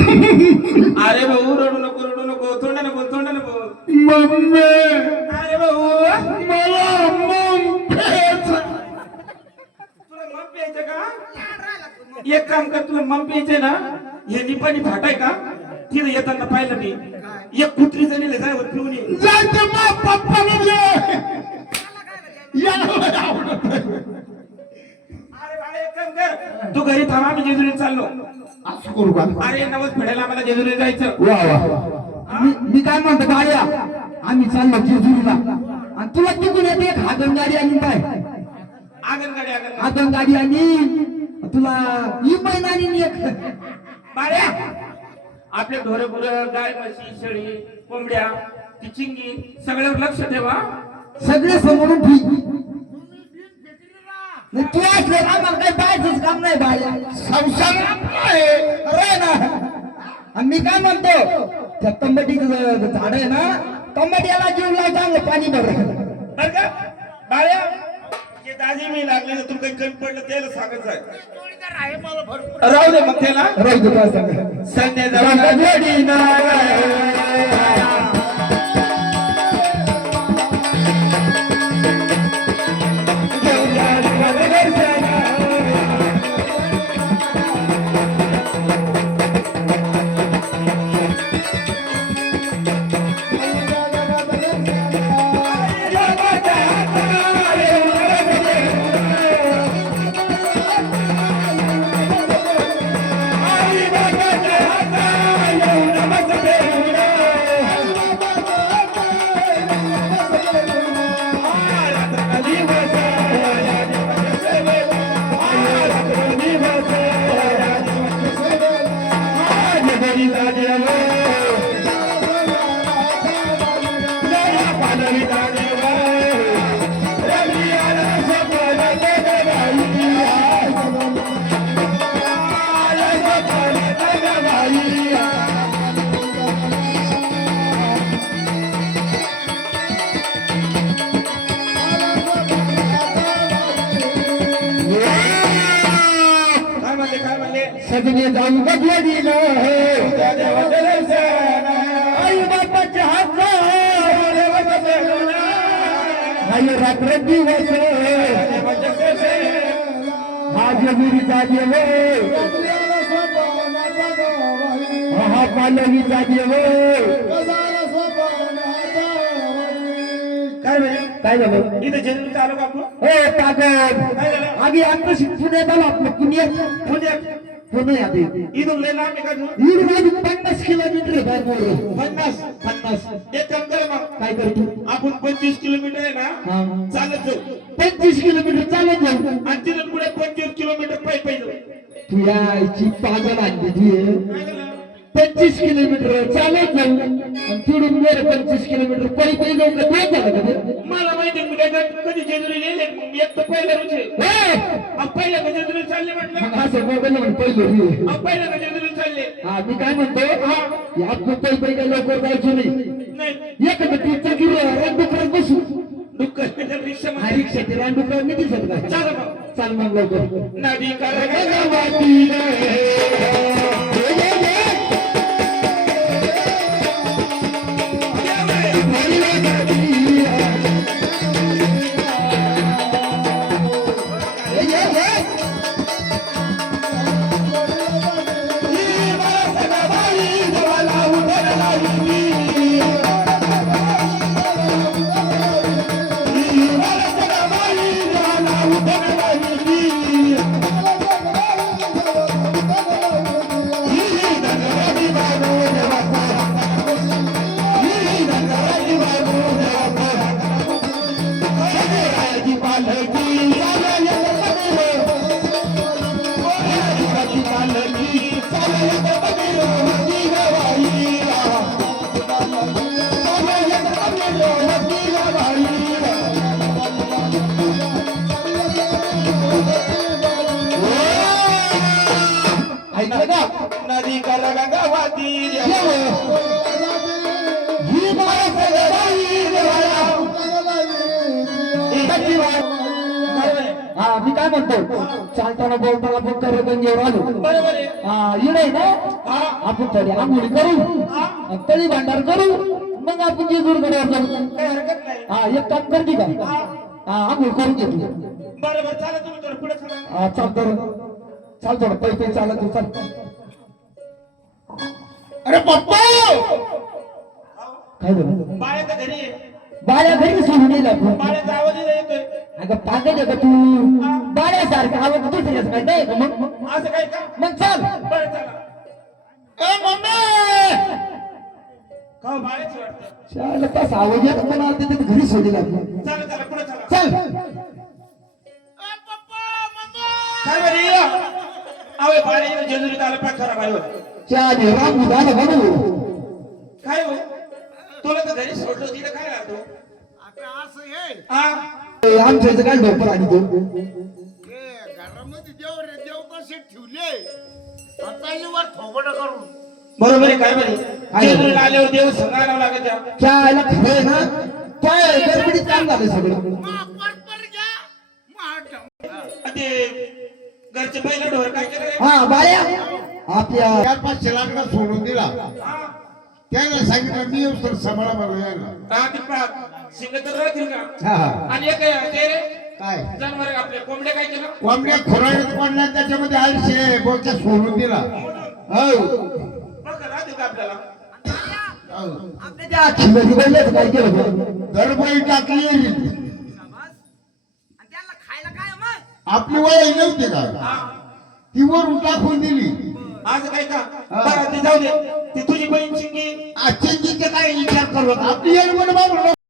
अरे भाऊ रडू नको तोंडाने बोल मम्मी अरे भाऊ मला तुला मम प्यायचं का एक काम कर तुला मम प्यायचंय ना हे निपाणी फाटाय का तिथं येताना पाहिलं मी एक कुत्री जणीला जायवर पिऊन ये जायचं मग पप्पाला दे याला आवडत अरे बाळा एक काम कर तू घरी थांबा मी जेजुरीला चाललो असं करू का अरे नवस फेडायला आम्हाला जेजुरीला जायचं वा वा मी काय म्हणतो गाड्या आम्ही चाललो जेजुरीला आणि तुला तिथून येते एक हागण गाडी आणि काय आगनगाडी हागण गाडी आणि तुला ही महिना एक बाळ्या आपले ढोरे गाय म्हशी शेळी कोंबड्या ती चिंगी सगळ्यावर लक्ष ठेवा सगळे समोरून ठीक नाही तू असले आम्हाला काही पाहायचंच काम नाही बाळ्या संसार अरे ना आणि मी काय म्हणतो त्या तंबाटीचं झाड आहे ना तंबाट्याला जीव लाव चांगलं पाणी भर बर का बाळ्या जे दाजी मी लागले ना तुला काही कमी पडलं त्याला सांगत आहे राहू दे मग त्याला राहू दे काय सांग संजय जवान जोडी ना सजने जाऊ बदला दिलं आई बापाच्या हात आई रात्र दिवस हा जेजुरीचा देव हा पालवीचा देव काय झालं इथे जेजुरीला आलो का आपण हो कागद काय झालं आधी आत्ताशी पुण्यात आलो आपलं पुण्यात पुणे आधी इथून लय लांब आहे का तू 50 किलोमीटर आहे बाहेर मोर 50 एक काम कर मग काय करतो आपण 25 किलोमीटर आहे ना हा चालत जाऊ 25 किलोमीटर चालत जाऊ आणि तिथून पुढे 25 किलोमीटर पायी जाऊ तू यायची पागल आणली तुझे काय झालं? 25 किलोमीटर चालत जाऊ आणि तिकडून मेरे 25 किलोमीटर पायी जाऊ का ते झालं का ते? मला माहिती मी काय कधी जेजुरी गेले एक तर पहिल्या रोजे पहिल्या का जेजुरी चालले म्हटलं मग असं मोबाईल म्हणून पहिलं पहिल्या का जेजुरी चालले हा मी काय म्हणतो आपण पायी काय लवकर जायचो नाही नाही एखादं ट्रिपचा किलो रानडुकरात बसू दुःख रिक्षा हा रिक्षाचे रानडुकरात नाही दिसत का चाल मग चाल मग लवकर नदी नदी कर गंगावती हा मी काय म्हणतो चालताना बोलताना फक्त रंगेवर आलो बरोबर आहे हा इडे ना हा आपण आपण थोडी आंघोळी करू आणि तळी भांडार करू मग आपण जेजूरगडावर जाऊ. काही हरकत नाही. हा एक काम करते का हा आंघोळ करून घेतली. बरं बरं चाला तुम्ही थोडं पुढे चला. हा चाल तर चाल थोडं पै चालत चाल. अरे पप्पा काय झालं बाळ्याच्या घरी बाळ्या घरी सोडून येईल आपण. बाळ्याचा आवाज येतोय. अगं पागल आहे का तू बाळ्यासारखा आवाज तुझं याचं काय नाही का मग असं काय का? मग चाल. बरं चला. ए मम्मी का हो, बाळ्याची वाटतं. शाळेला कसा आवाज येत पण आता तिथे घरी सोडील आपण. चला चला पुढे चला. चल ए पप्पा मम्मी काय बरी अवे बाळ्या जेजुरीत आलं पाय खराब आहे. चाल राम झालं म्हणू काय हो तुला तर घरी सोडलं तिथं काय राहतो. आता असं हे हा आमच्या इथं काय ढोपर आणि तो हे घरामध्ये देव रे देव कसे ठेवले आता वर थोबड करून बरोबर आहे. काय बरी जेजुरीला आल्यावर देव सांगायला लागत त्या. चायला खरं आहे ना काय गडबडीत काम झालं सगळं. पर घ्या माठ ते घरचे पहिला ढोर काय केलं रे? हा बाळ्या आपल्या 4-5 लाख सोडून दिला हा त्याला सांगितलं मी येऊ तर सांभाळा बघा यायला हा ती शिंग तर राहतील का. हा हा आणि एक ते रे काय जनावर आपल्या कोंबड्या काय केलं. कोंबड्या खोराड्यात पडल्या त्याच्यामध्ये आयुष्य बोलच्या सोडून दिला हो बघा राहतील का आपल्याला. आपल्या त्या खिल्ली बोलल्याच काय केलं दरबाई टाकली त्याला खायला काय मग आपली वय नव्हती का हा ती वरून टाकून दिली आज काय का. बरं ते जाऊ दे. ती तुझी बहीण चिंगी चिंकीचे काय विचार करू आपली येईल म्हणून बाबा